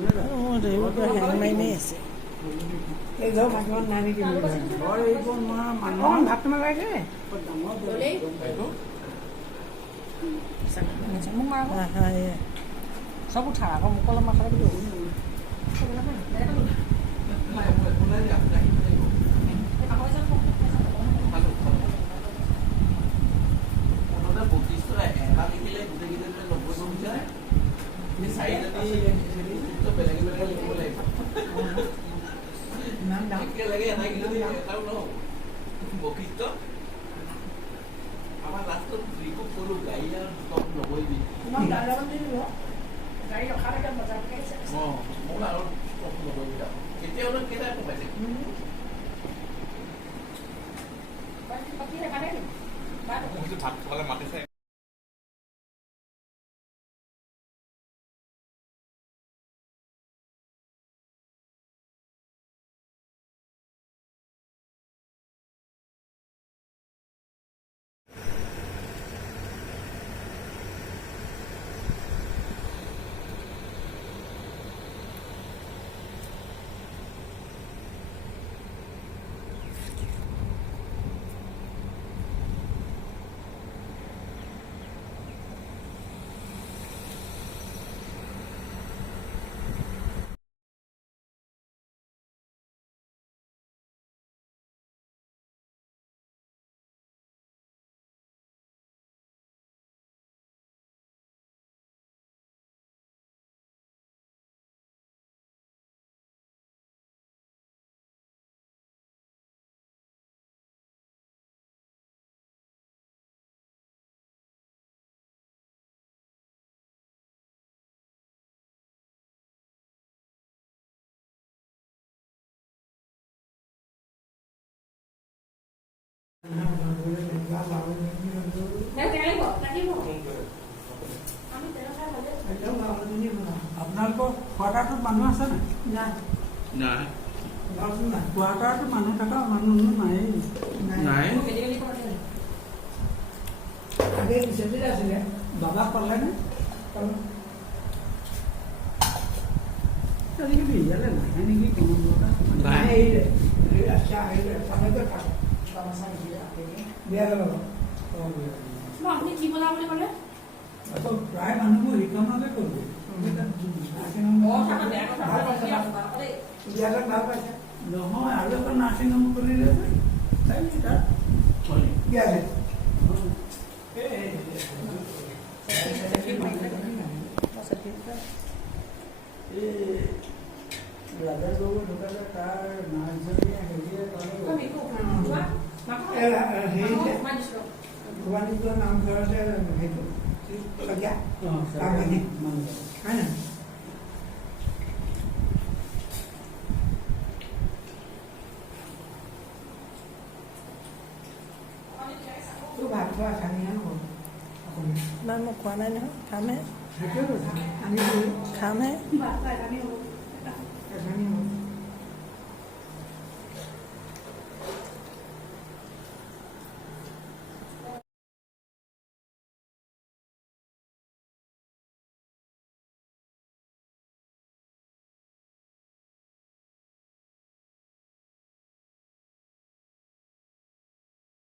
হেং মাৰি আছে এই যাও ভাগৱত নাই নেকি ভাতটো নালাগে सब उठा আকৌ মোক অলপ মাথা দিব গাড়ী ৰখা থাকে বজাৰ ভাত খালে মাতিছে আপোনালোকৰ কোৱাৰ্টাৰটোত মানুহ আছে নাই নাই কোৱাৰ্টাৰটোত মানুহ থকা মানুহ নাই নাই আগে ৰিচেণ্টলি আছিলে বাবা ক'লে নে আজিকালি ইয়ালে নাহে নেকি আপুনি কি বলা বুলি ক'লে প্ৰায় মানুহবোৰ ৰিটাৰ্ণতে কৰিব নহয় আৰু এটা নাৰ্ছিং হোম খুলিলে ৰাজা গগৈ ঢুকালে তাৰ নাৰ্ছজনীয়ে ভৱানীপুৰৰ নামঘৰতে সেইটো ভাত খোৱা খানিয়া নহ'ল নাই মই খোৱা নাই নহয় খামহে খামহে